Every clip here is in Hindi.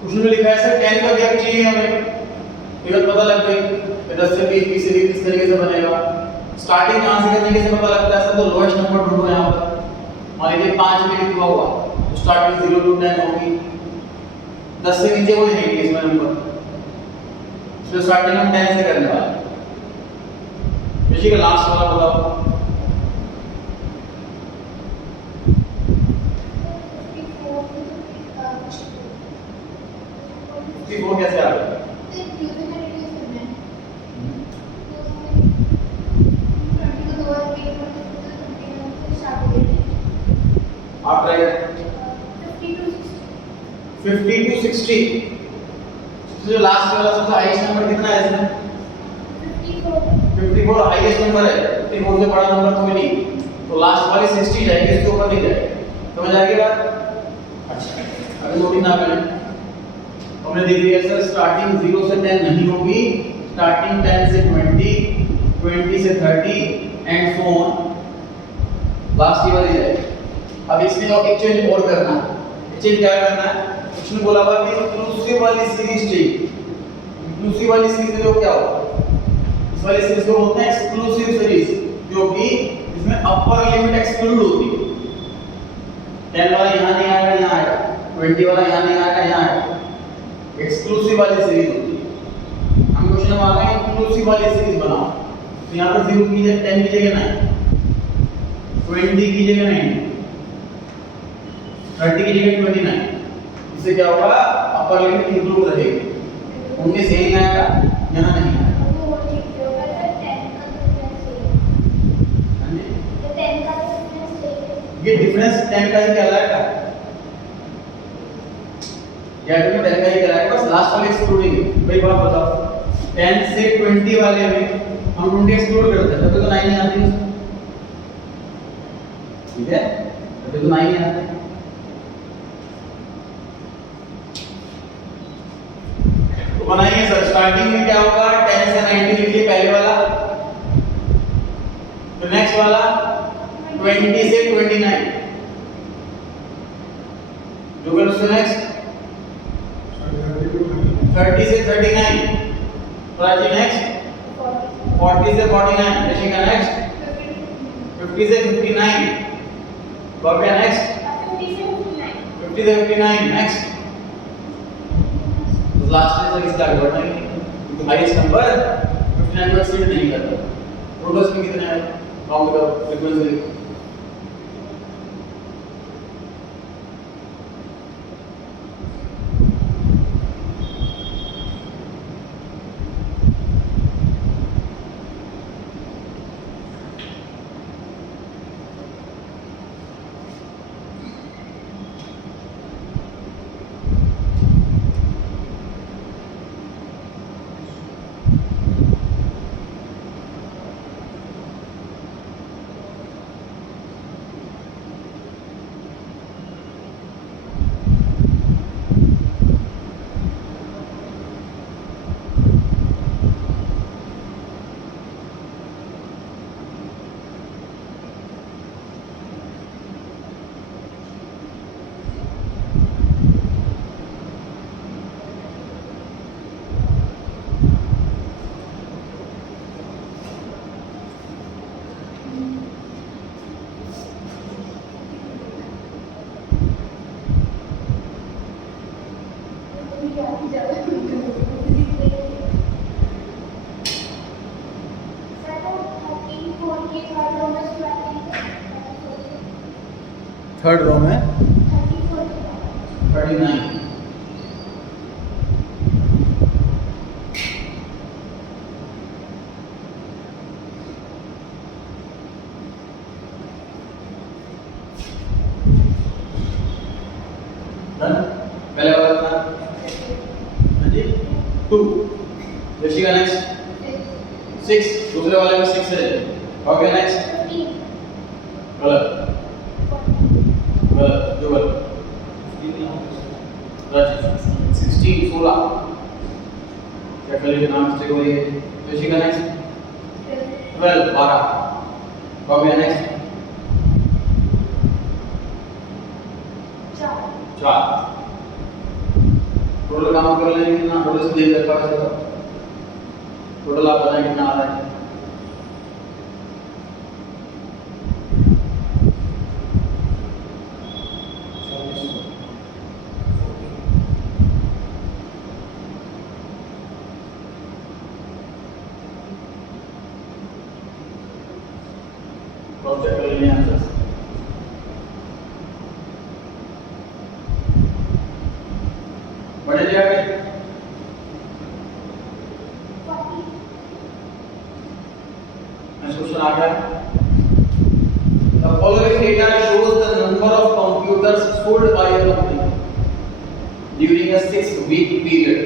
क्वेश्चन में लिखा है सर 10 का गैप चाहिए हमें, ये बात पता लग गई कि 10 से 20 20 से 20 इस तरीके से बनेगा। स्टार्टिंग कहां से करने से पता लगता है सर, तो लोएस्ट नंबर ढूंढो यहां पर। मान लीजिए 5 में लिखा हुआ तो स्टार्टिंग 0 टू 10 होगी, 10 से नीचे कोई नहीं है इसमें नंबर, इसलिए स्टार्टिंग हम 10 से करने वाले हैं। इसी का लास्ट वाला बताओ। 54 कैसे आ गया? आप ट्राई करें 50 टू 60। जो लास्ट वाला सबसे हाईएस्ट नंबर कितना है इसमें? 54 हाईएस्ट नंबर है, 54 से बड़ा नंबर कोई नहीं, तो लास्ट वाली 60 जाएगी, इसके ऊपर नहीं जाएगी। समझ आ गई बात? अच्छा अभी नोटिंग ना करें, हमने देख लिया सर स्टार्टिंग 0 से 10 नहीं होगी, स्टार्टिंग 10 से 20, 20 से 30 एंड सो ऑन, लास्ट ही वाली जाएगी। अब इसमें एक चेंज और करना है। चेंज क्या करना है? उसने बोला हुआ कि इंक्लूसिव वाली सीरीज चाहिए। इंक्लूसिव वाली सीरीज में जो क्या होगा, इस वाली सीरीज को बोलते हैं एक्सक्लूसिव सीरीज, क्योंकि इसमें अपर लिमिट एक्सक्लूड होती है। 10 वाला यहां नहीं आएगा, यहां आएगा, 20 वाला यहां नहीं आएगा, यहां आएगा। एक्सक्लूसिव वाली सीरीज होती है। हम क्वेश्चन में आ गए इंक्लूसिव वाली सीरीज बनाओ, तो यहां पर 0 की जगह 10 की जगह 9, 20 की जगह 9, 30 की जगह 29। इससे क्या होगा, अपर लिमिट इंक्लूड रहेगी, उनमें से नहीं आएगा, यहां नहीं आएगा। ये डिफरेंस 10 का ही कहलाएगा, या तो 10 का ही कहलाएगा, बस लास्ट वाले एक्सक्लूडिंग है। भाई बात बताओ, 10 से 20 वाले में हम 20 एक्सक्लूड करते हैं, तब तो 9 नहीं आती है, ठीक है, तब तो 9 नहीं आती। तो बनाइए सर, स्टार्टिंग में क्या होगा, 10 से 90 लिख लिए पहले वाला, तो नेक्स्ट वाला 20 से 29, जो फिर उससे नेक्स्ट 30 से 39, प्राची नेक्स्ट 40 से 49, ऋषि का नेक्स्ट 50 से 59, भव्या नेक्स्ट 50 से 59 नेक्स्ट। लास्ट में सर इसका रिकॉर्ड नहीं, क्योंकि हाईएस्ट नंबर 59 को एक्सीड नहीं करता। रूटर्स में कितने हैं, काउंट करो फ्रीक्वेंसी। थर्ड रो में 39, पहले वाला था जी 2, ऋषि का नेक्स्ट 6, दूसरे वाले में 6 है, और क्या नेक्स्ट गलत गलत जो गलत 16 16 क्या कल के नाम मिस्टेक हो रही है। ऋषि का नेक्स्ट 12 12, और क्या नेक्स्ट 4 4, टोटल काम कर लेंगे कितना, टोटल से दे रखा है, टोटल आप बताएं कितना आ रहा है। क्रॉस चेक कर लेंगे आंसर। बढ़ जाएगा क्वेश्चन आ गया। The following data shows the number of computers sold by a company during a 6-week period.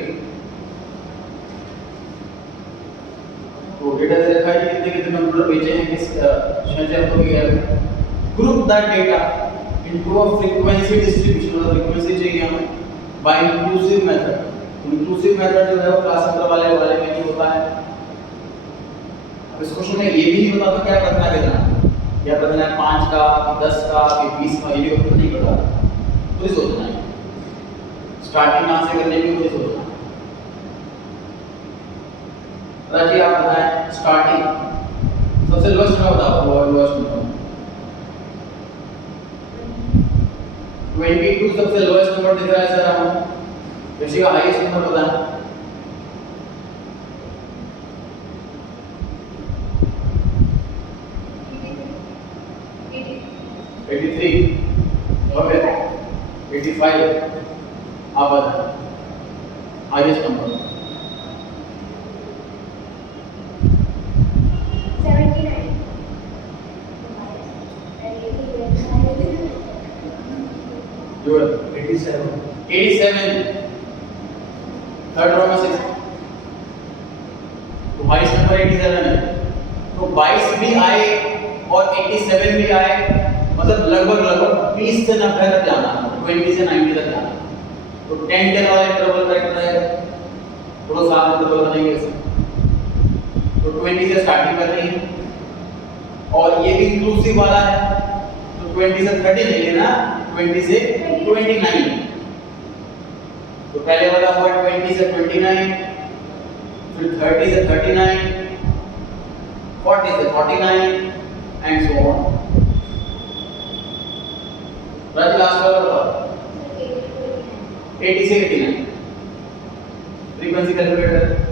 तो डेटा दे रखा है कि कितने कितने कंप्यूटर बेचे हैं किस शहर तो किया है। Group that data into a frequency distribution, मतलब फ्रीक्वेंसी चाहिए हमें by inclusive method. Inclusive method जो है वो क्लासिकल वाले में नहीं होता है। अब इस क्वेश्चन में ये भी नहीं बता तो क्या करना है, कितना या करना है 5 का, 10 का, 20 का, ये भी नहीं पता। तो ये सोचना है स्टार्टिंग कहां से करने की, मुझे सोचना है। राजी आप बताएं स्टार्टिंग सबसे लोएस्ट नंबर बताओ, लोएस्ट नंबर 22 सबसे लोएस्ट नंबर दिख रहा है सर हमें। वैसे का हाईएस्ट नंबर बताएं। ओके 85 आप बताएं हाईएस्ट नंबर। 87 थर्ड रो में 6 तो 22 नंबर 87 है। तो 22 भी आए और 87 भी आए, मतलब लगभग 20 से 90 तक जाना, 20 से 90 तक जाना। तो 10 वाला इंटरवल करेक्ट रहेगा। थोड़ा सा इंटरवल बनाएंगे इसे। तो 20 से स्टार्टिंग कर रही है और ये भी इंक्लूसिव वाला है। तो 20 से 30 नहीं लेना, 20 से 29। तो पहले वाला हुआ 20 से 29, फिर 30 से 39, 40 से 49 and so on. Raj last वाला बताओ 80 से 89 फ्रीक्वेंसी कैलकुलेटर।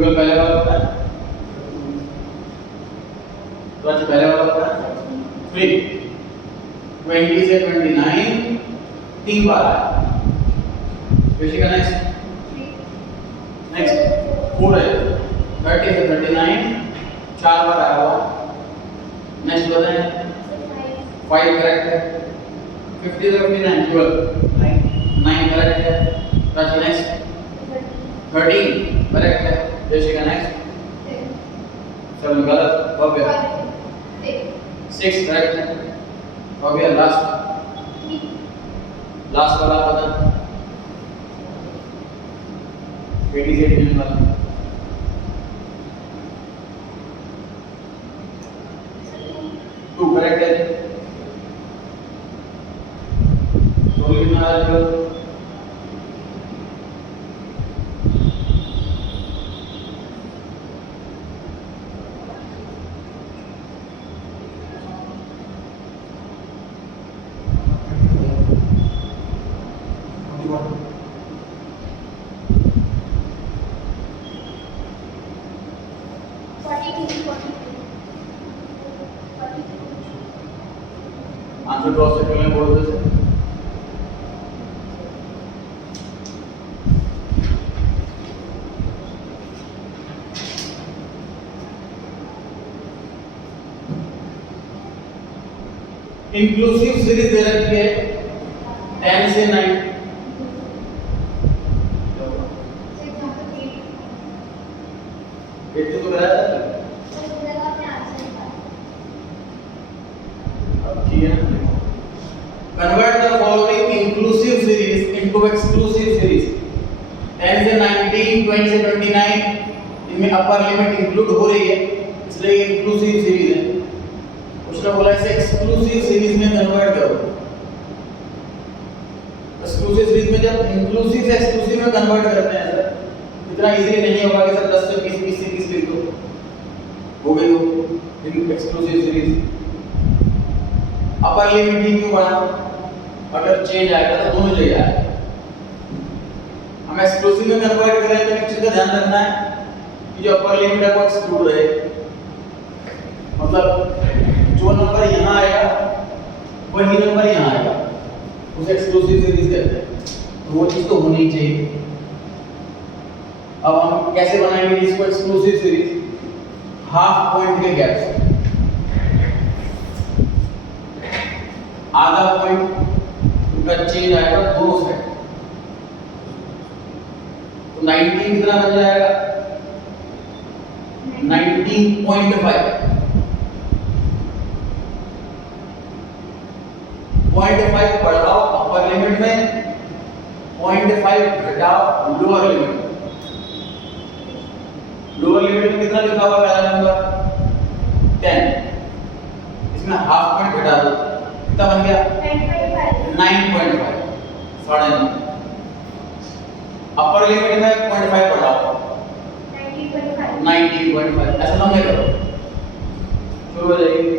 ट्वेल्व पहले वाला होता है, तो आज पहले वाला होता है 3। 20 से 29 3 बार आया। का नेक्स्ट 4 है। 30 से 39 4 बार आया हुआ। नेक्स्ट बताएं 5 करेक्ट है। 50 से 59 12 9 करेक्ट है। नेक्स्ट 13 करेक्ट है। का नेक्स्ट 7 गलत। भव्य 6 करेक्ट है। भव्य लास्ट वाला बता 80 से 89 वाला 2 करेक्ट है। रोल महाराज आंसर क्रॉस चेक करने बोल दे। इंक्लूसिव सीरीज दे रखी है 10 से 9। इतने तो कराया था। अब ठीक है। Convert the following inclusive series into exclusive series. 10 से 19, 20 से 29 इनमें अपर लिमिट इंक्लूड हो रही है, इसलिए ये इंक्लूसिव सीरीज है। उसने बोला इसे एक्सक्लूसिव सीरीज में कन्वर्ट करो। एक्सक्लूसिव सीरीज में जब इंक्लूसिव से एक्सक्लूसिव में कन्वर्ट करते हैं सर, इतना इजीली नहीं होगा कि सर 10 से 20 20 से 30 लिख दो, हो गई हो एक्सक्लूसिव सीरीज। अपर लिमिट ही क्यों बढ़ा? अगर चेंज आएगा तो दोनों जगह आएगा। हम एक्सक्लूसिव में कन्वर्ट कर रहे हैं तो एक चीज का ध्यान रखना है कि जो अपर लिमिट है वो एक्सक्लूड रहे। मतलब जो नंबर यहाँ आएगा वही नंबर यहाँ आएगा, उसे एक्सक्लूसिव सीरीज कहते हैं। तो वो चीज तो होनी चाहिए। अब हम कैसे बनाएंगे इसको एक्सक्लूसिव सीरीज? हाफ पॉइंट के गैप से। आधा पॉइंट उनका चेंज आएगा दोनों साइड, तो 19 कितना बन जाएगा? 19.5। 0.5 बढ़ाओ अपर लिमिट में, 0.5 घटाओ लोअर लिमिट। लोअर लिमिट में कितना लिखा हुआ पहला नंबर? 10। इसमें हाफ पॉइंट घटा दो, कितना बन गया? 9.5, 9.5। अपर लिमिट में 0.5 बढ़ाओ 19.5। ऐसा समझे करो, शुरू हो जाएगी।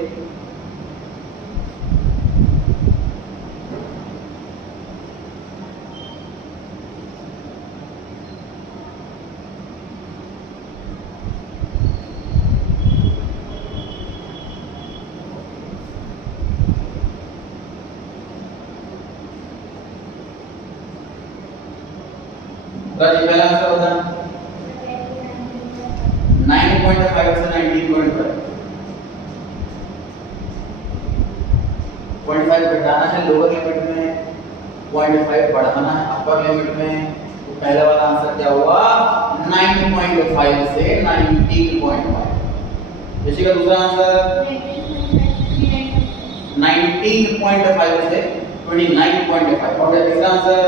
राजी पहला आंसर बता 9.5 से 19.5। 0.5 घटाना है लोअर लिमिट में, 0.5 बढ़ाना है अपर लिमिट में। तो पहला वाला आंसर क्या हुआ? 9.5 से 19.5। इसी का दूसरा आंसर 19.5 से 29.5। और तीसरा आंसर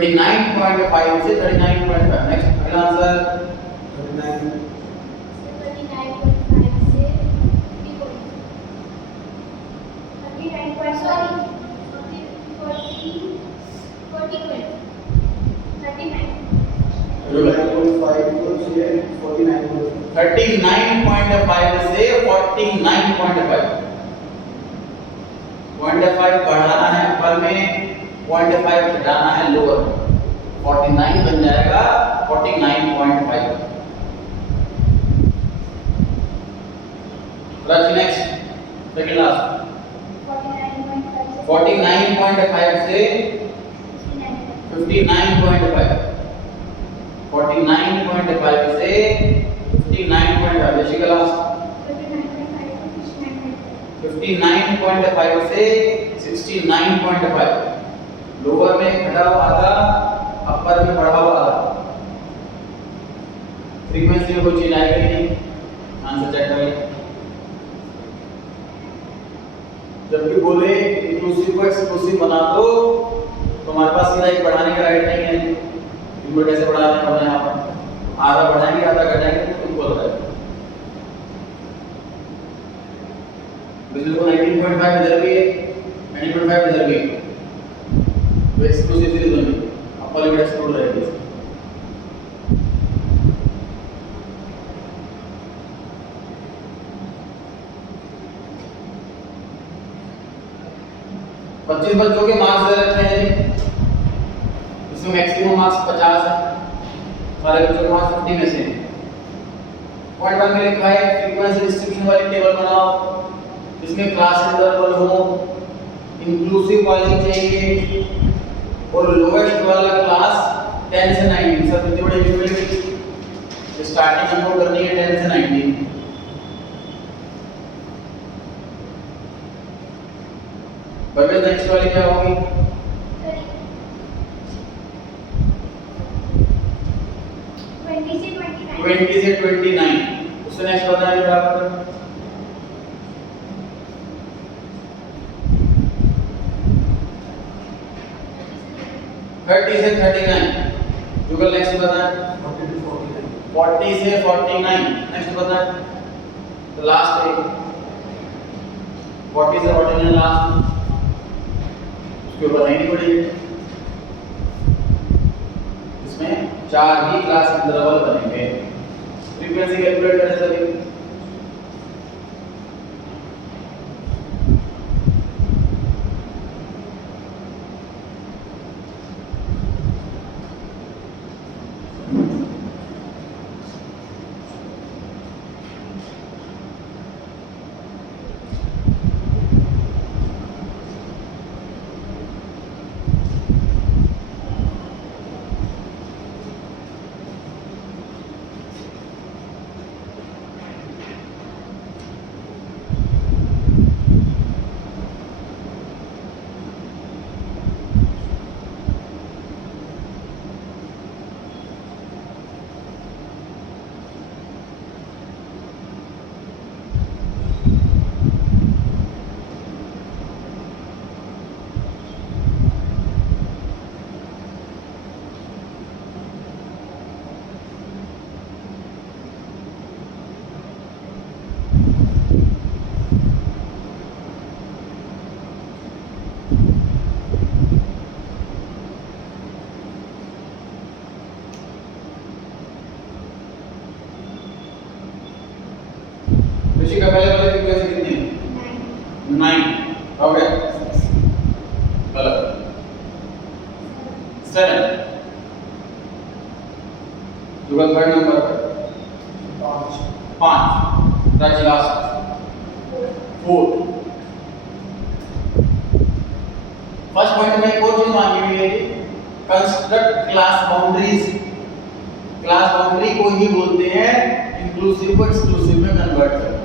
29.5 से 39.5। नेक्स्ट अगला आंसर 39 से 49.5। 0.5 बढ़ाना है अपर में, 0.5 घटाना है लोअर। 49 बन जाएगा 49.5। नेक्स्ट सेकंड लास्ट 49.5 से 59.5। 49.5 से 59.5। जैसे लास्ट 59.5 से 69.5। लोअर में घटा हुआ आधा, अपर में बढ़ा हुआ आधा। फ्रीक्वेंसी में कोई चेंज आएगा नहीं। आंसर चेक करें। जब भी बोले इंक्लूसिव को एक्सक्लूसिव बना दो तो हमारे पास सीधा एक बढ़ाने का राइट नहीं है। इनको कैसे बढ़ाते हैं हमने यहाँ पर आधा बढ़ाएंगे आधा घटाएंगे तो तुम बोल रहे हो। बिजली को 19.5 इधर भी है 19.5 इधर भी है तो एक्सक्लूसिव सीरीज बनी अपर लिमिट एक्सक्लूड रहेगी। पच्चीस बच्चों के मार्क्स दे रखे हैं। इसमें मैक्सिमम मार्क्स 50 है। सारे बच्चों के मार्क्स 50 में से। पॉइंट 1 में लिखा है फ्रीक्वेंसी डिस्ट्रीब्यूशन वाली टेबल बनाओ जिसमें क्लास इंटरवल हो, इंक्लूसिव वाली चाहिए और लोएस्ट वाला क्लास 10 से 19। सब कितने बड़े इंटरवल स्टार्टिंग हमको करनी है 10 से 19। बगैर नेक्स्ट वाली क्या होगी? 20 से 29। उससे नेक्स्ट बताइए बराबर 30 से 39। गूगल नेक्स्ट बताएं 40 से 49। नेक्स्ट बताएं तो लास्ट है 40 से 49 लास्ट। उसके ऊपर नहीं पड़ेगी। इसमें 4 ही क्लास इंटरवल बनेंगे। फ्रीक्वेंसी कैलकुलेट करें सभी। ऋषि का पहले वाले फ्रीक्वेंसी कितनी है? 9। हो गया गलत 7। Google third number 5। राजी लास्ट 4। फर्स्ट पॉइंट में एक और चीज मांगी हुई है construct class boundaries. Class boundary को ही बोलते हैं इंक्लूसिव को एक्सक्लूसिव में कन्वर्ट करना।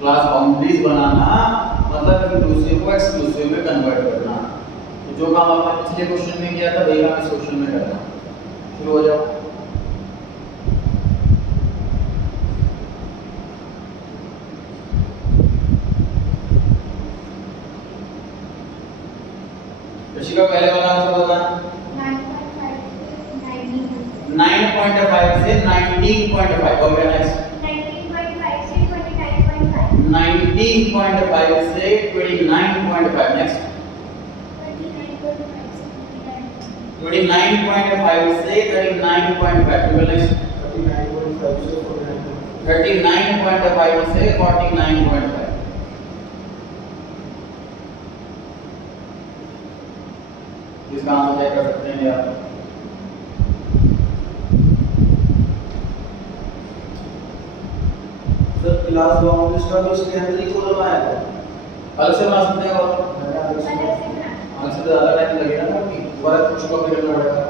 क्लास बाउंड्रीज बनाना मतलब इंक्लूसिव को एक्सक्लूसिव में कन्वर्ट करना। तो जो काम आपने पिछले क्वेश्चन में किया था वही काम इस क्वेश्चन में करना। शुरू हो जाओ। ऋषिका पहले वाला आंसर बता। 9.5 से 19.5। हो गया नेक्स्ट 19.5 से 29.5। नेक्स्ट 29.5 से 39.5। नेक्स्ट 39.5 से 49.5। इसका आंसर चेक कर सकते हैं आप। क्लास बाउंड्री स्टॉक उसके अंदर ही कॉलम आएगा। अलग से बना सकते हैं और अलग से बना अलग से ज़्यादा टाइम लगेगा ना कि दोबारा कुछ कॉपी करना पड़ेगा।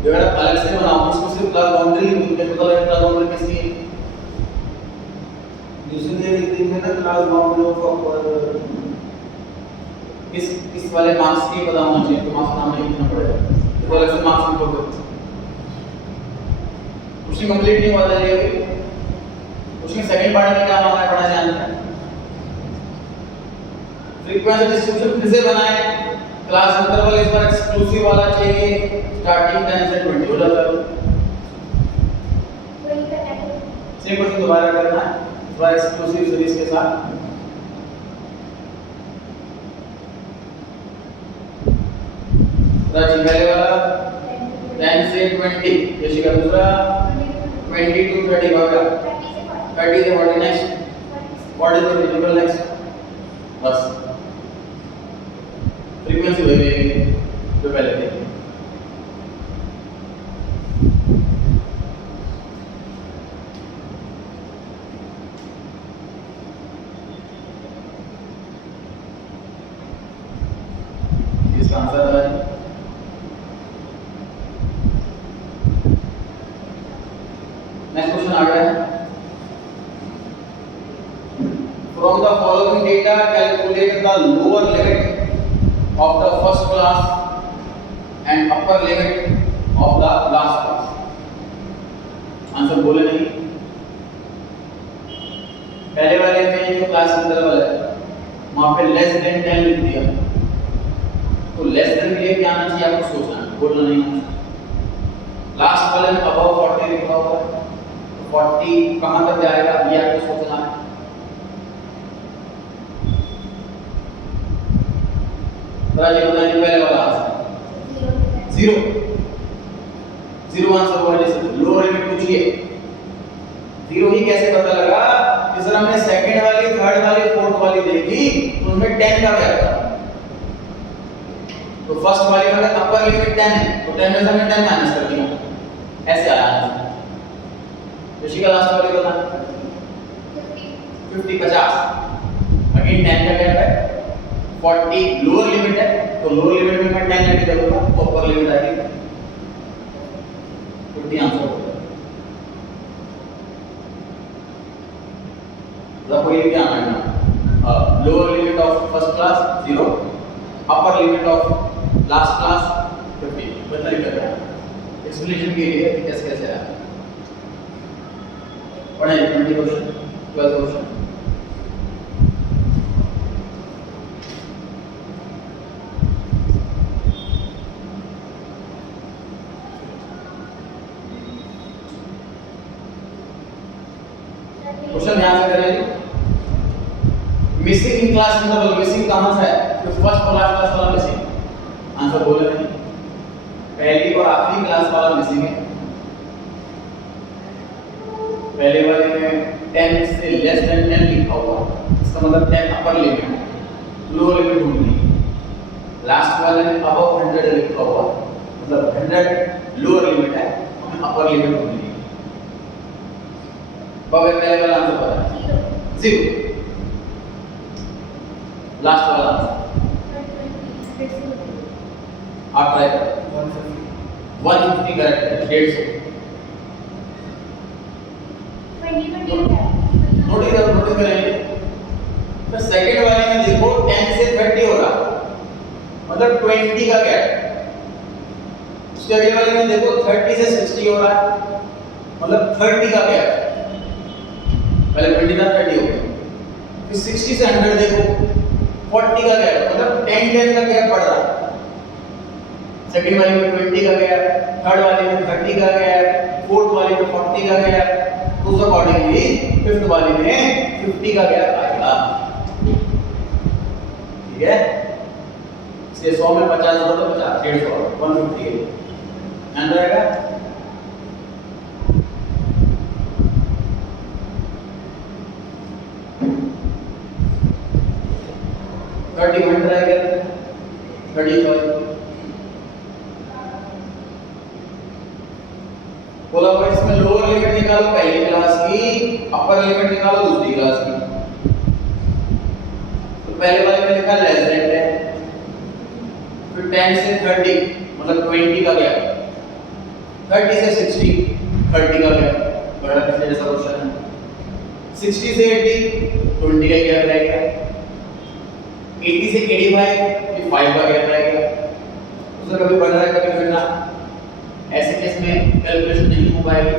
अगर आप अलग से बनाओ इसको सिर्फ क्लास बाउंड्री लिख दो, कैसे पता लगेगा क्लास बाउंड्री किसकी है? दूसरी लिख देंगे ना क्लास बाउंड्री ऑफ किस वाले मार्क्स की पता होना चाहिए, तो मार्क्स नाम नहीं लिखना पड़ेगा, तो अलग से मार्क्स लिखोगे। क्वेश्चन कंप्लीट नहीं हुआ था ये अभी। क्वेश्चन सेकंड पार्ट में क्या मांगा है पढ़ा जानते हैं। फ्रीक्वेंसी डिस्ट्रीब्यूशन फिर से बनाए, क्लास इंटरवल इस बार एक्सक्लूसिव वाला चाहिए, स्टार्टिंग 10 से 20 हो जाता है। वही करना है। सेम क्वेश्चन दोबारा करना है, इस बार एक्सक्लूसिव सीरीज के साथ। राजी पहले वाला 10 से 20, यशी का दूसरा 20 to 30 हो गया, 30 से 40 नेक्स्ट, 40 से 50 नेक्स्ट, बस फ्रीक्वेंसी वही रहेगी जो पहले थी। इसका आंसर है नेक्स्ट क्वेश्चन आ गया है। From the following data, calculate the lower limit of the first class and upper limit of the last class. Answer बोले नहीं। पहले वाले में जो क्लास इंटरवल है वहां पे लेस देन 10 लिख दिया, तो लेस देन के लिए क्या आना चाहिए आपको सोचना है, बोलना नहीं है। लास्ट वाले में अबव 40 लिखा हुआ है, तो 40 कहां तक जाएगा ये आपको सोचना है। राजी बताइए पहले वाला आंसर 0 आंसर हुआ। जैसे लोअर लिमिट पूछिए 0 ही कैसे पता लगा? जिस तरह हमने सेकंड वाली, थर्ड वाली, फोर्थ वाली देखी तो उनमें 10 का क्या था, तो फर्स्ट वाली में अगर अपर लिमिट 10 है तो 10 में से हमने 10 माइनस कर दिया, ऐसे आया आंसर। ऋषि का लास्ट वाली बता 50 अगेन 10 का गैप है, 40 लोअर लिमिट है तो लोअर लिमिट में मैं 10 ऐड करूंगा तो अपर लिमिट आएगी 50 आंसर हो गया। तो ये क्या आना है? Lower limit of first class 0, upper limit of last class 50। बताइए कर रहा है एक्सप्लेनेशन के लिए कैसे कैसे आया। पढ़े 20 क्वेश्चन 12 क्वेश्चन। क्वेश्चन ध्यान से करेंगे। Missing in class interval, missing कहां से है? तो फर्स्ट और लास्ट क्लास वाला मिसिंग। आंसर बोले नहीं, पहली और आखिरी क्लास वाला मिसिंग है। पहले वाले में 10 से लेस देन 10 लिखा हुआ, इसका मतलब 10 अपर लिमिट है, लोअर लिमिट ढूंढनी है। लास्ट वाले में अबव 100 लिखा हुआ, मतलब 100 लोअर लिमिट है, हमें अपर लिमिट ढूंढनी है। पहले वाला आंसर पता है 0, लास्ट वाला आंसर आप ट्राई करें। 150 करेक्ट है, 150। नोटिस करेंगे तो सेकंड वाले में देखो 10 से 30 हो रहा, मतलब 20 का गैप। उसके अगले वाले में देखो 30 से 60 हो रहा है, मतलब 30 का गैप। पहले 20 था 30 हो गया, फिर 60 से 100 देखो 40 का गैप, मतलब 10 का गैप पड़ रहा है। सेकंड वाले में 20 का गैप, थर्ड वाले में 30 का गैप, फोर्थ वाले में 40 का गैप, तो उस अकॉर्डिंगली फिफ्थ वाले में 50 का गैप आएगा। ठीक है, इसके 100 में 50 होगा तो 50 150 150 ध्यान रहेगा। थर्टी वन रहेगा 35 बोला हुआ इसमें लोअर लिमिट लिमिट निकालो पहली क्लास की, अपर लिमिट निकालो दूसरी क्लास की। तो पहले वाले में लिखा लेस देन 10, फिर 10 से 30 मतलब 20 का गैप, 30 से 60 30 का गैप, बड़ा किसी जैसा क्वेश्चन है। 60 से 80 20 का गैप रह गया, 80 से 85 5 का गैप रह गया। उससे कभी बढ़ रहा है कभी घट रहा, ऐसे केस में कैलकुलेशन नहीं हो पाएगी,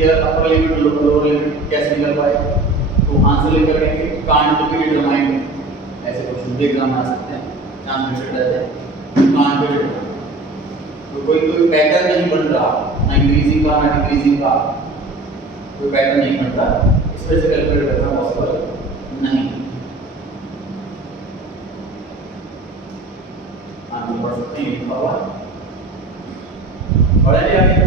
ये अपर लिमिट लोअर लिमिट कैसे निकल पाएगा, तो आंसर लेकर आएंगे कांट बी डिटरमाइंड। ऐसे क्वेश्चन भी एग्जाम में आ सकते हैं, चांस मिल रहते हैं कांट बी डिटरमाइंड। तो कोई पैटर्न नहीं बन रहा, ना इंक्रीजिंग का ना डिक्रीजिंग का, कोई पैटर्न नहीं बनता, इस वजह से कैलकुलेट करना पॉसिबल नहीं। आगे बढ़ सकते हैं, लिखा हुआ बढ़ा लिया आगे।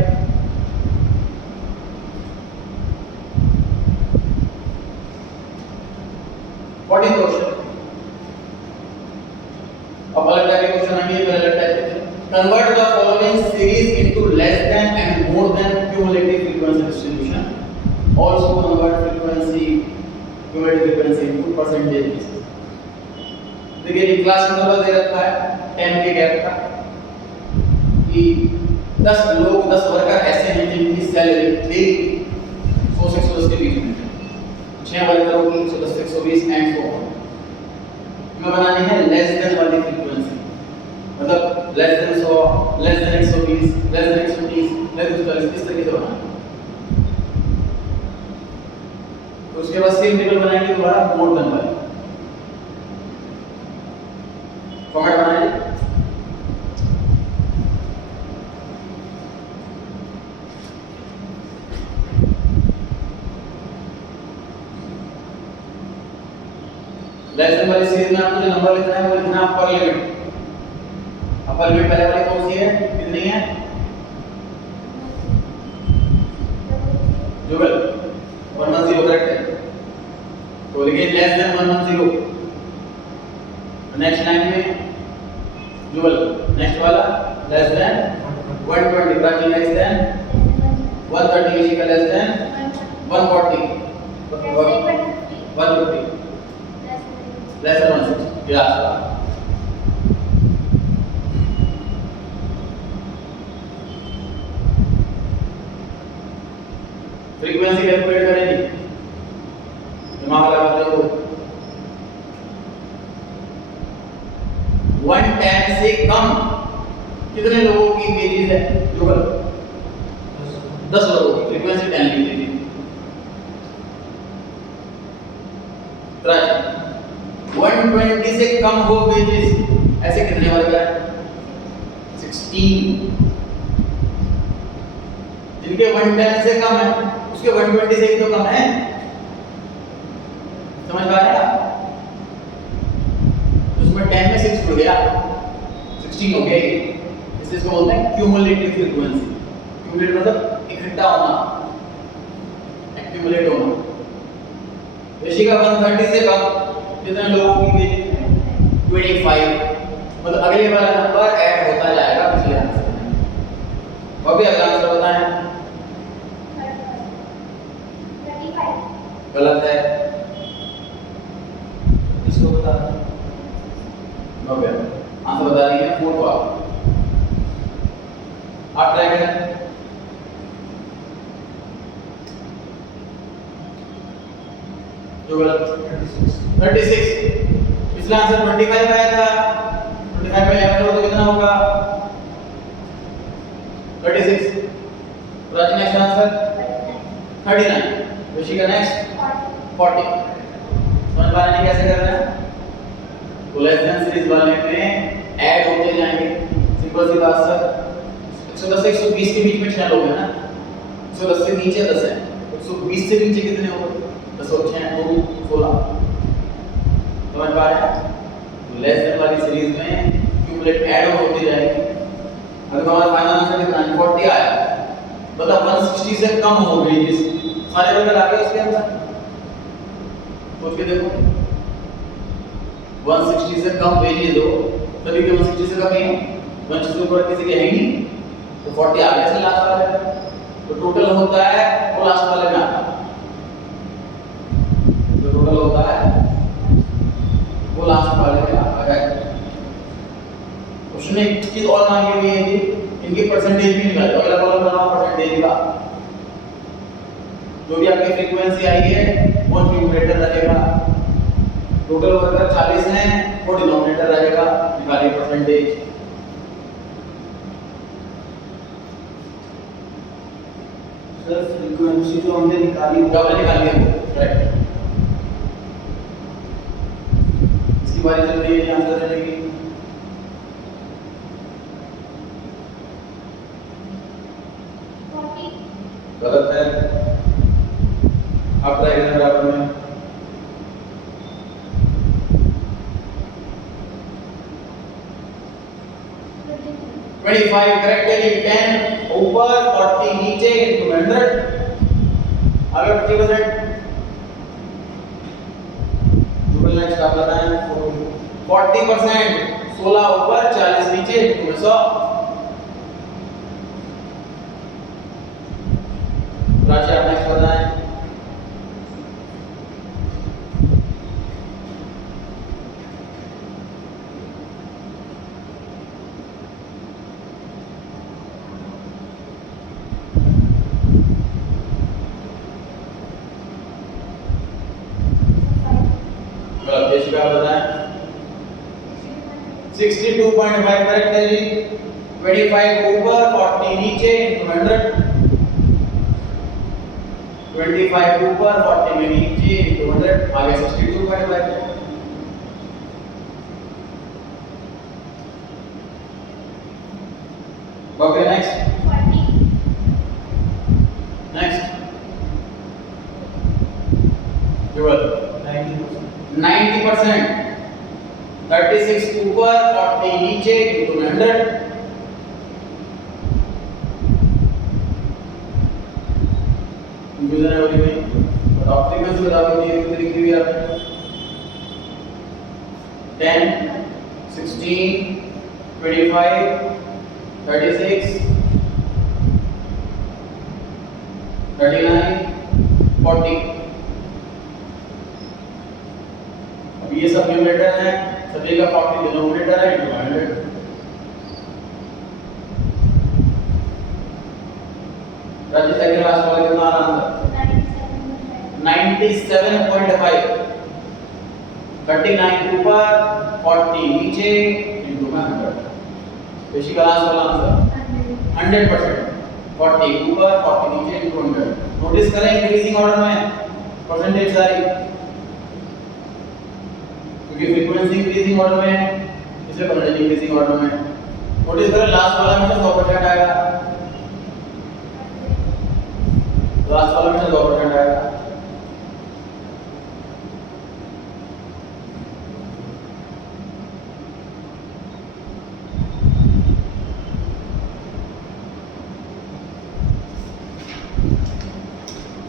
What is question? अब अलग टाइप के क्वेश्चन आएंगे, पहले अलग टाइप के। Convert the following series into less than and more than cumulative frequency distribution. Also convert cumulative frequency into percentages. देखिए ये क्लास नंबर दे रखा है 10 के गैप का कि 10 लोग 10 वर्कर ऐसे हैं जिनकी सैलरी डेली 100 से 110 के बीच में है, 6 वर्करों की 110 से 120 एंड सो ऑन। हमें बनानी है लेस देन वाली फ्रीक्वेंसी, मतलब less than 100, less than 120, less than 130, less than 140, इस तरीके से बनाना है। तो उसके बाद सेम टेबल बनाएंगे दोबारा मोर देन वाली फॉर्मेट बनाएंगे। लेस देन वाली सीरीज में आपको जो नंबर लिखना है वो लिखना है अपर लिमिट। अपर लिमिट पहले वाली कौन सी है, कितनी है? जुगल 110 करेक्ट है, तो लिखिए लेस देन 110। नेक्स्ट लाइन में जुगल, नेक्स्ट वाला less than 120, Prachi less than 130, Rishika less than 140, 150 less than 160। या फ्रीक्वेंसी कैलकुलेट करेंगे, दिमाग लगाते हो। 110 से कम कितने लोगों की वेजेस है? जुगल 10 लोगों की, फ्रीक्वेंसी 10 ली थी। प्राची 120 से कम हो वेजेस, ऐसे कितने वर्ग है? 16। जिनके 110 से कम है उसके 120 से ही तो कम है, समझ पा रहे हैं? उसमें 10 में 6 जुड़ गया, 16 हो गया ये। इसको बोलते हैं क्यूमुलेटिव फ्रीक्वेंसी। क्यूमुलेट मतलब इकट्ठा होना, एक्यूमुलेट होना। ऋषिका 130 से कम कितने लोगों की वेज? 25, मतलब अगले वाला नंबर ऐड होता जाएगा पिछले आंसर में। और भी अगला आंसर बताएं। गलत है, इसको बता हो गया। आंसर बता रही है 4 वाला। आप ट्राई करें। जो गलत 36। पिछला आंसर 25 आया था, 25 में 11 हो तो कितना होगा? 36। राज नेक्स्ट आंसर 39। ऋषिका नेक्स्ट 40। समझ पा रहे हैं कैसे करना है? तो लेस देन सीरीज वाले में ऐड होते जाएंगे, सिंपल सी बात सर। 110 से 120 के बीच में 6 लोग हैं ना, 110 से नीचे 10 है, 120 से नीचे कितने होंगे? 10 और 6 2 16। समझ पा रहे हैं? तो लेस देन वाली सीरीज में क्यूमुलेट ऐड होते जाएंगे। अगर हमारा फाइनल आंसर कितना है? 40 आया, मतलब 160 से कम हो गई जिस सारे वर्ग आ गए उसके अंदर। सोच के देखो, 160 से कम वेजेस हो, सभी के 160 से कम ही हैं, 160 से ऊपर किसी के है ही नहीं, तो 40 आ गया इसलिए लास्ट वाला। तो टोटल होता है वो लास्ट वाले में आता है, जो टोटल होता है वो लास्ट वाले में आता है। क्वेश्चन में एक चीज और मांगी हुई है कि इनकी परसेंटेज भी निकालो। अगला कॉलम बनाओ परसेंटेज का, जो भी आपकी फ्रीक्वेंसी आई है वो न्यूमरेटर रहेगा, टोटल वर्कर 40 है वो डिनोमिनेटर रहेगा, निकालिए परसेंटेज। सर फ्रीक्वेंसी जो हमने निकाली जो आपने निकाली है करेक्ट। इसकी बारी चल रही है आंसर देने की। गलत है, आप ट्राई करें बराबर में। 25 करेक्ट है जी। 10 ऊपर 40 नीचे into 100 आगे 50%। डबल नेक्स्ट आप बताएं 40%, 16 ऊपर 40 नीचे into 100। राशि आप नेक्स्ट बताएं। आप बताएं 62.5 करेक्ट है जी। 25 ऊपर 40 नीचे into 100। 25 ऊपर 40 में नीचे into 100 आगे 62.5। Okay next 90%। 36 ऊपर 40 नीचे into 100। कंफ्यूजन है वाली में बताओ फ्रीक्वेंसी बता दीजिए कितनी लिखी हुई है आपने। 10 16 25 36 39 40। ये सब न्यूमरेटर है, सभी का 40 डिनोमिनेटर है into 100। राजी सेकंड लास्ट वाला कितना आंसर 97.5। 39 ऊपर 40 नीचे into 100। बेसिक लास्ट वाला आंसर 100%। 40 ऊपर 40 नीचे into 100। नोटिस करें इंक्रीजिंग ऑर्डर में परसेंटेज सारी, क्योंकि फ्रीक्वेंसी इंक्रीजिंग ऑर्डर में है इसलिए परसेंटेज इंक्रीजिंग ऑर्डर में है। नोटिस करें लास्ट वाला में 100% आएगा, लास्ट वाला में 100% आएगा।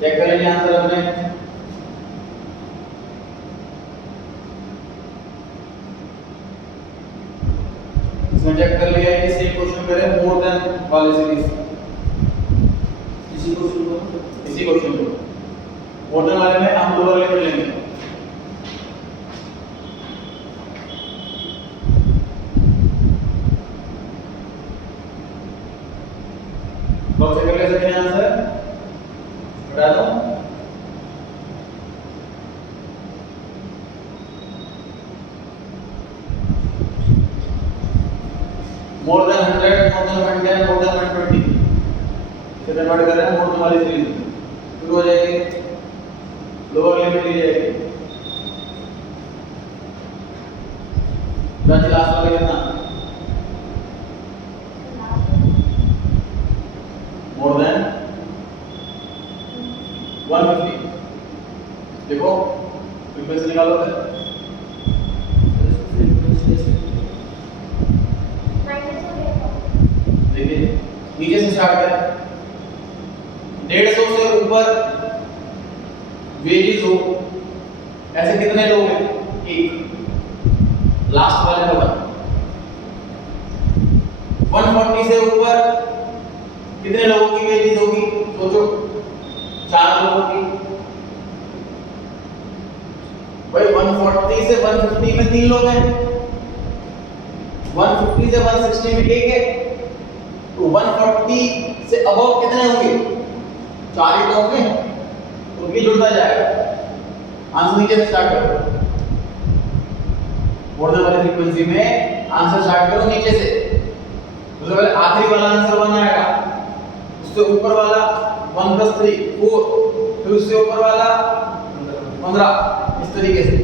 चेक करेंगे आंसर अपने। इसमें चेक कर लिया है कि सेम क्वेश्चन करें मोर देन वाले सीरीज। इसी क्वेश्चन को मोर देन वाले में हम लोअर लिमिट लेंगे। तो चेक कर ले सकते हैं आंसर, बता दो। More than 100, more than 110, more than 120 से कन्वर्ट कर रहे हैं मोर देन वाली सीरीज में। शुरू हो जाएगी, लोअर लिमिट ली जाएगी। लास्ट वाला कितना मोर देन 150। देखो फ्रीक्वेंसी निकालो फिर। देखिए नीचे से स्टार्ट करें। 150 से ऊपर वेजेस हो ऐसे कितने लोग हैं? एक, लास्ट वाले में 140 से ऊपर कितने लोगों की वेजेस होगी? सोचो 4 लोगों की भाई 140 से 150 में 3 लोग हैं, 150 से 160 में एक है, तो 140 से अबव कितने होंगे? 4 ही तो होंगे, तो ये जुड़ता जाएगा। आंसर नीचे से स्टार्ट करो, मोर देन वाली फ्रीक्वेंसी में आंसर स्टार्ट करो नीचे से। उससे पहले आखिरी वाला आंसर 1 आएगा, उससे ऊपर वाला 1 + 3 4, फिर उससे ऊपर वाला 15, इस तरीके से।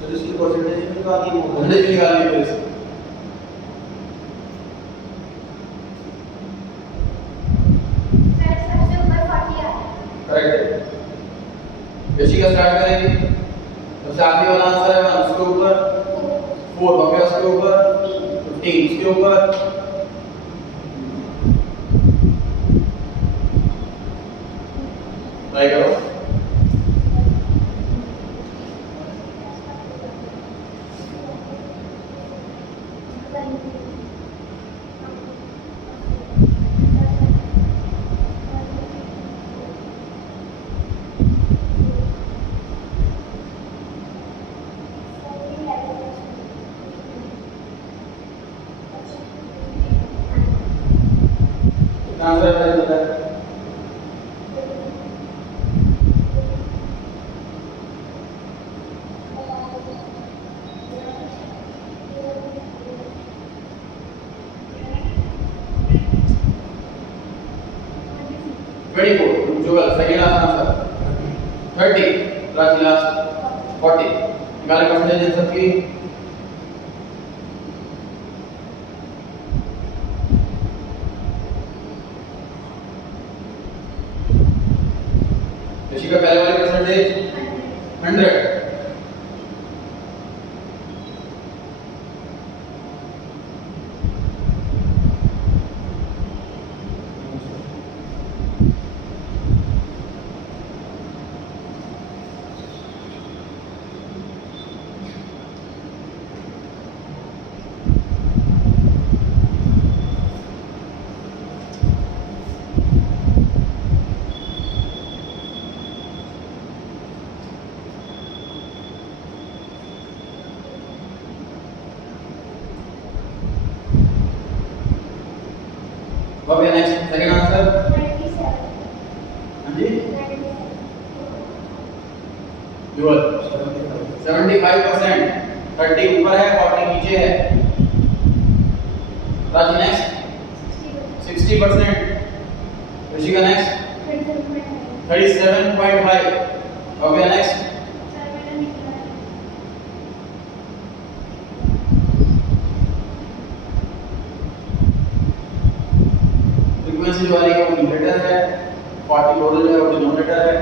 सर इसकी परसेंटेज निकालनी होगी। परसेंटेज निकालनी है इसको। सर सबसे ऊपर 40 आ है। करेक्ट है। बेसिक का स्टार्ट करेंगे, सबसे आखिरी वाला आंसर है 1, उसके ऊपर 4, बाकी उसके ऊपर 15, उसके ऊपर ट्राई करो। आंसर है बता। 24 जुगल सेकंड आंसर 30 राशि लास्ट 40 निकाले परसेंटेज आंसर की। ऋषि का पहले वाले परसेंटेज 100। अब ये नेक्स्ट सेकंड आंसर 97 हाँ जी जुगल 75%, 30 ऊपर है 40 नीचे है। राशि नेक्स्ट 60%, ऋषि का नेक्स्ट 37.5। अब ये नेक्स्ट फ्रीक्वेंसी जो आ रही है वो न्यूमरेटर है, 40 टोटल है और डिनोमिनेटर है।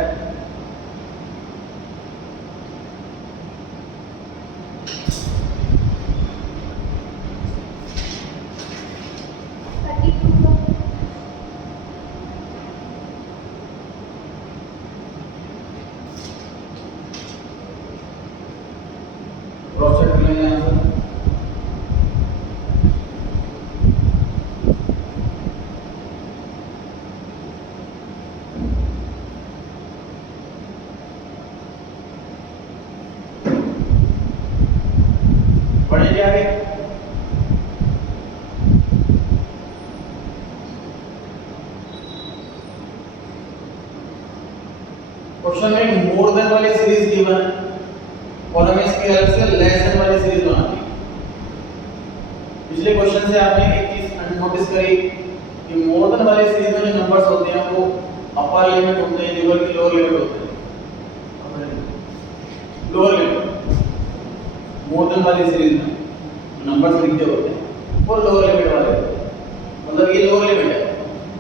क्रॉस चेक कर लेंगे आंसर। पढ़ेंगे आगे। क्वेश्चन में मोर देन वाली सीरीज गिवन है और हमें इसकी हेल्प से लेस देन वाली सीरीज बनानी है। पिछले क्वेश्चन से आपने एक चीज नोटिस करी कि मोर देन वाली सीरीज में जो नंबर्स होते हैं वो अपर लिमिट होते हैं, न्यूमर की लोअर लिमिट होते हैं। लोअर लिमिट मोर देन वाली सीरीज में नंबर्स लिखे होते हैं वो लोअर लिमिट वाले होते हैं। मतलब ये लोअर लिमिट है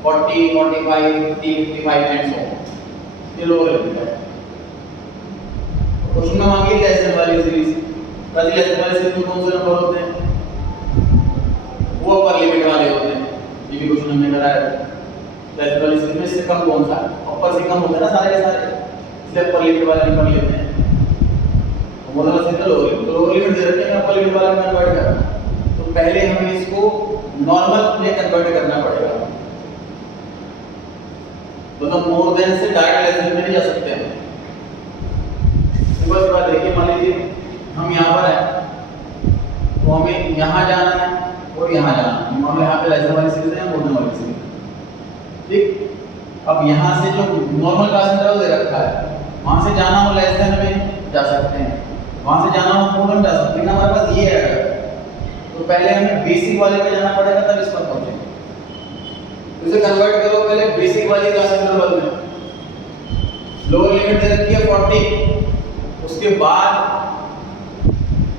40, 45, 50, 55 एंड सो ऑन, ये लोअर लिमिट है। क्वेश्चन में मांगी लेस देन वाली सीरीज, ताकि लेस देन वाली सीरीज में कौन से नंबर होते हैं? वो अपर लिमिट वाले होते हैं। ये भी क्वेश्चन हमने कराया है। लेस देन वाली सीरीज में इससे कम कौन सा है? अपर से कम होता है ना सारे के सारे, इसलिए अपर लिमिट वाले नंबर लेते हैं। मोर देन वाली सीरीज लोअर लिमिट, तो लोअर लिमिट दे रखे हैं, अपर लिमिट वाले में कन्वर्ट करना है। तो पहले हमें इसको नॉर्मल में कन्वर्ट करना पड़ेगा, मतलब मोर देन से डायरेक्ट लेस देन में नहीं जा सकते हम। सिंपल सी बात देखिए, मान लीजिए हम यहाँ पर हैं तो हमें यहाँ जाना है और यहाँ जाना है, मान लो यहाँ पे लेस देन वाली सीरीज है, मोर देन वाली सीरीज, ठीक। अब यहाँ से जो नॉर्मल क्लास इंटरवल दे रखा है, वहाँ से जाना हो लेस देन में जा सकते हैं, वहाँ से जाना हो मोर देन जा सकते हैं। हमारे पास ये है, तो पहले हमें बेसिक वाले में जाना पड़ेगा तब इस पर पहुंचेंगे। इसे कन्वर्ट करो पहले बेसिक वाली क्लास इंटरवल में। लोअर लिमिट दे रखी है 40, उसके बाद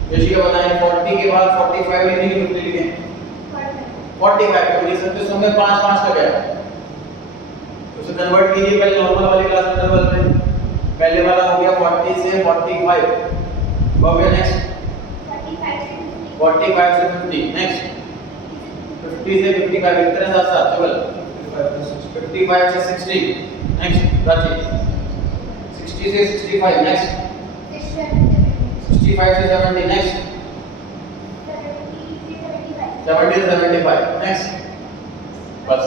जैसे कि बताएं 40 के बाद 45 लिखने की कितने लिखें 45 तो लिख सकते हो, उसमें 5 5 का गया। उसे कन्वर्ट कीजिए पहले नॉर्मल वाली क्लास इंटरवल में। पहले वाला हो गया 40 से 45, अब गया नेक्स्ट 45 से 50, नेक्स्ट 50 से 55 इतने साथ साथ चल 55 से 60, नेक्स्ट रांची 60 से 65, नेक्स्ट 65 से 70, नेक्स्ट 70 से 75, नेक्स्ट। बस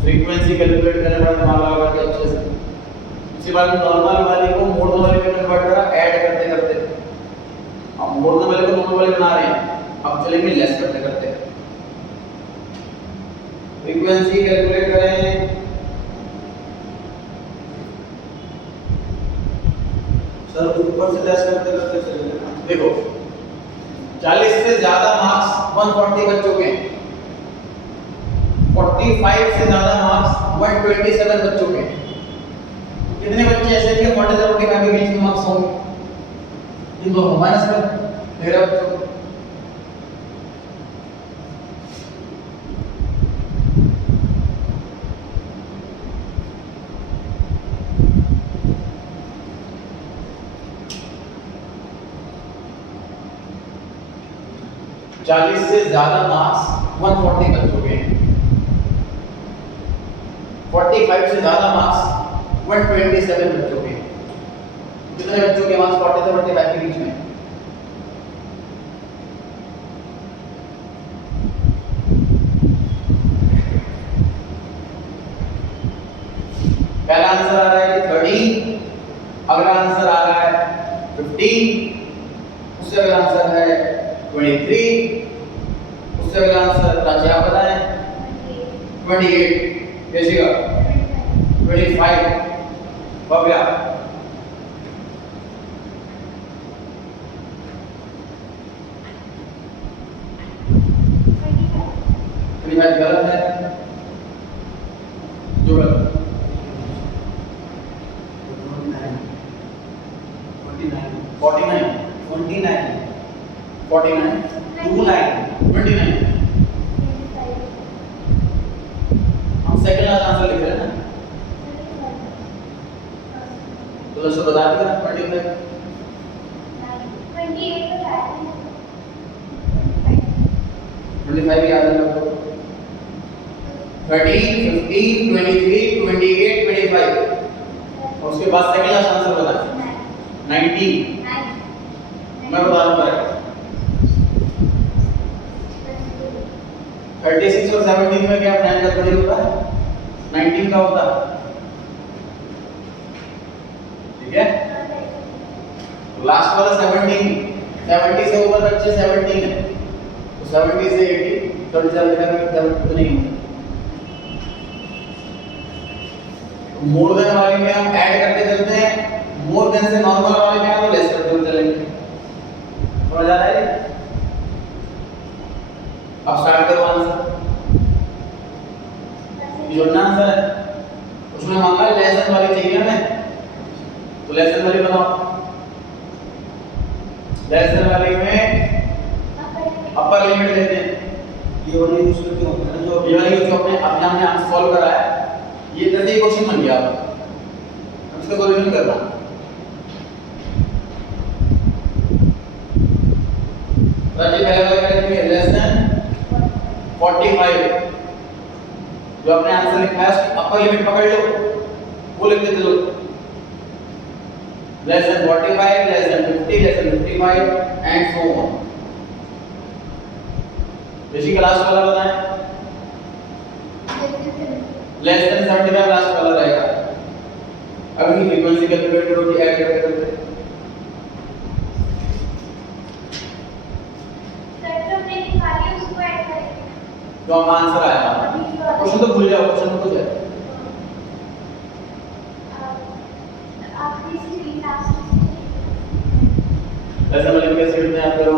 फ्रीक्वेंसी कैलकुलेट करने पर दिमाग लगा के अच्छे से। इसी बार नॉर्मल वाली को मोड वाले में कन्वर्ट करा ऐड करते करते, अब मोड वाले को नॉर्मल वाले बना रहे हैं, अब चलेंगे लेस करते करते। फ्रीक्वेंसी कैलकुलेट करें, सर ऊपर से लेस करते करते चलेगा। देखो 40 से ज्यादा मार्क्स 140 बच्चों के, 45 से ज्यादा मार्क्स 127 बच्चों के। कितने बच्चे ऐसे हैं 40 से 45 के बीच में मार्क्स होंगे, इन दोनों माइनस कर 13 बच्चों को। चालीस से ज्यादा मार्क्स 140 बच्चों के, 45 से ज्यादा मार्क्स 127 बच्चों के। कितने बच्चों के मार्क्स 40 से 45 के बीच में? पहला आंसर आ रहा है 30, अगला आंसर आ रहा है 15, उससे अगला आंसर है 23, उससे अगला आंसर रांची आप बताएं 28, कैसे का 25, बबला 25 गलत है, जो गलत 49, 29, 29, हम सेकंड लास्ट आंसर लिख रहे हैं ना, तो दोस्तों बता दिया 25 याद है आपको? 13, 15, 23, 28, 25 और उसके बाद सेकंड लास्ट आंसर बताएं 19। मैं बता रहा हूँ 36 और 17 में क्या 9 का थोड़ी होता है, 19 का होता है, ठीक है। लास्ट वाला 17, 70 से ऊपर बच्चे 17 है, तो 70 से 80 थोड़ी सा लिखा है 70 नहीं होता। मोर देन वाले में हम ऐड करते चलते हैं, मोर देन से नॉर्मल वाले में हम लेस करते चलेंगे। समझ आ रहा है? अब स्टार्ट करो आंसर। जोड़ना आंसर है, उसमें मांगा लेस देन वाली चाहिए हमें, तो लेस देन वाली बनाओ। लेस देन वाली में अपर लिमिट लेते हैं, ये वाली यूज करते होते हैं जो ये वाली जो अपने हमने आंसर सॉल्व करा है, ये जैसे ही क्वेश्चन बन गया, अब इसका सॉल्यूशन करना। राजी पहले वाला करेंगे लेस देन 45, जो आपने आंसर लिखा है उसकी अपर लिमिट पकड़ लो, वो लिख देते लो। Less than 45, less than 50, less than 55 and so on. Rishi का लास्ट वाला बताएं। लेस देन 75 लास्ट वाला रहेगा। अब इनकी फ्रीक्वेंसी कैलकुलेट करो कि ऐड करते करते जो हम आंसर आया क्वेश्चन तो भूल जाओ, क्वेश्चन तो भूल जाओ। ऐसा मल्टीप्लिकेशन में आप करो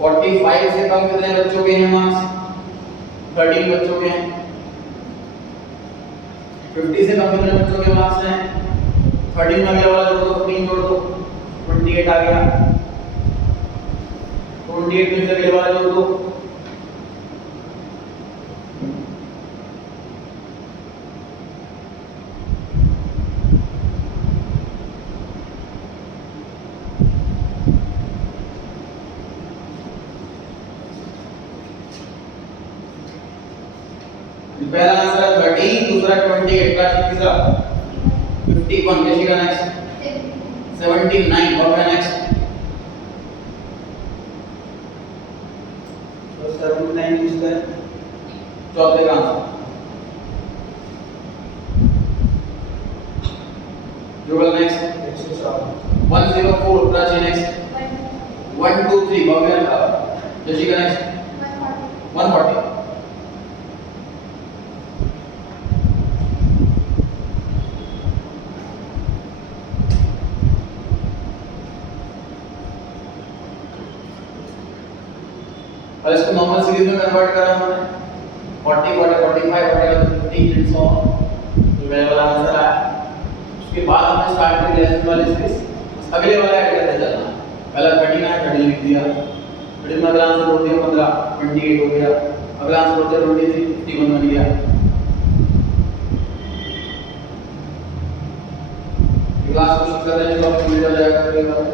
45 से कम कितने बच्चों के हैं मार्क्स? 13 बच्चों के हैं। 50 से कम कितने बच्चों के मार्क्स हैं? 13 में अगले वाला जोड़ दो, 3 जोड़ दो, 28 आ गया। 28 में से अगले वाला जोड़ दो, पहला आंसर है 13, दूसरा 28, तीसरा 51। कैसी का नेक्स्ट 79 और का नेक्स्ट 79 किसका है? चौथे का आंसर जो वाला नेक्स्ट 104 प्राची नेक्स्ट 123 भव्य का जशी का नेक्स्ट 140 और इसको नॉर्मल सीरीज में कन्वर्ट करा हमने 40 40 45 50 एंड सो ऑन। ये मेरा वाला आंसर आया। उसके बाद हमने स्टार्ट कर लेसन वाले सीरीज, अगले वाला ऐड करते चलना। पहला 39 30 लिख दिया, 30 में अगला आंसर बोल दिया 15 28 हो गया, अगला आंसर बोल दिया 23 51 बन गया। क्लास को शुरू करने के बाद मिल जाएगा अगले वाला।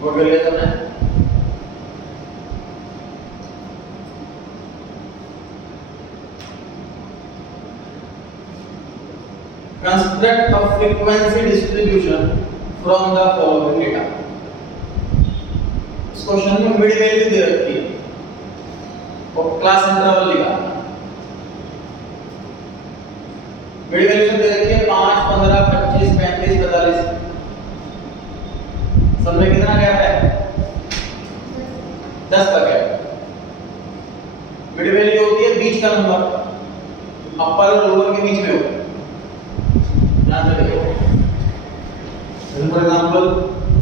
वो कर लिया तुमने? Construct a frequency distribution from the following data. इस क्वेश्चन में मिड वैल्यू दे रखी है और क्लास इंटरवल लिखा। मिड वैल्यू दे रखी है 5 15 25 35 45। सब में कितना गैप है? 10 का गैप। मिड वैल्यू होती है बीच का नंबर, अपर और लोअर के बीच में हो। ध्यान से देखो, फॉर एग्जांपल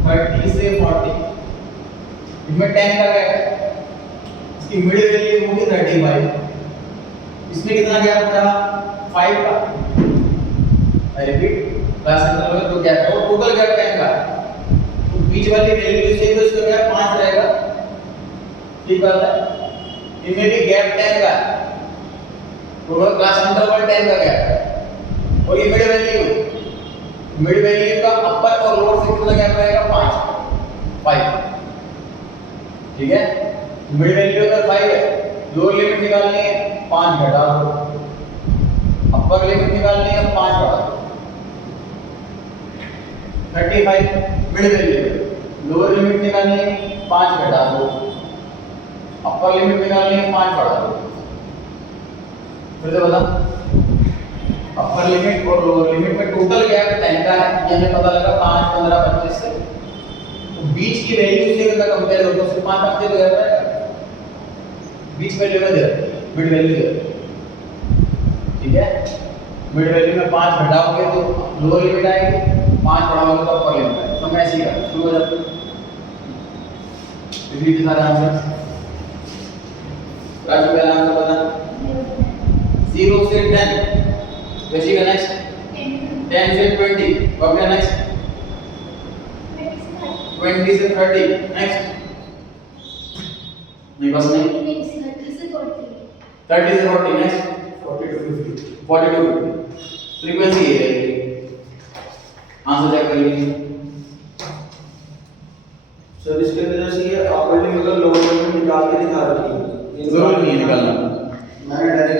30 से 40 इसमें 10 का गैप है, इसकी मिड वैल्यू होगी 35। इसमें कितना गैप पड़ा? 5 का। आई रिपीट, क्लास इंटरवल का जो गैप है वो टोटल गैप 10 का है। बीच वाली वैल्यू से तो इसका गैप 5 रहेगा। ठीक बात है। इनमें भी गैप 10 का है, टोटल क्लास इंटरवल 10 का गैप है। और ये मिड वैल्यू का अपर और लोअर से कितना गैप रहेगा? 5। ठीक है, मिड वैल्यू अगर 5 है, लोअर लिमिट निकालनी है 5 घटा दो, अपर लिमिट निकालनी है 5 बढ़ा दो। 35 मिड वैल्यू, लोअर लिमिट निकालनी है 5 घटा दो, अपर लिमिट निकालनी है 5 बढ़ा दो। फिर से बता, अपर लिमिट और लोअर लिमिट में टोटल गैप 10 का है, ये हमें पता लगा 5 15 25 से। तो बीच की वैल्यू से अगर कंपेयर करो तो सिर्फ 5 हफ्ते तो गैप रहेगा। बीच वैल्यू में दे मिड वैल्यू दे, ठीक है। मिड वैल्यू में 5 घटाओगे तो लोअर लिमिट आएगी, 5 बढ़ाओगे तो अपर लिमिट आएगी। तो मैं ऐसे ही करता शुरू हो जाता हूं। रिपीट सारे आंसर। राजू पहला आंसर बता 0 से 10। वैसी का नेक्स्ट 10 से 20। अब क्या नेक्स्ट 20 से 30। नेक्स्ट नहीं बस नहीं 30 से 40। Next 40 to 50। 40 to 50। फ्रीक्वेंसी ये है। आंसर चेक कर लीजिए सर। इसके वजह से ये अपर लिमिट और लोअर लिमिट निकाल के दिखा रखी है, जरूर नहीं निकालना। मैंने डायरेक्ट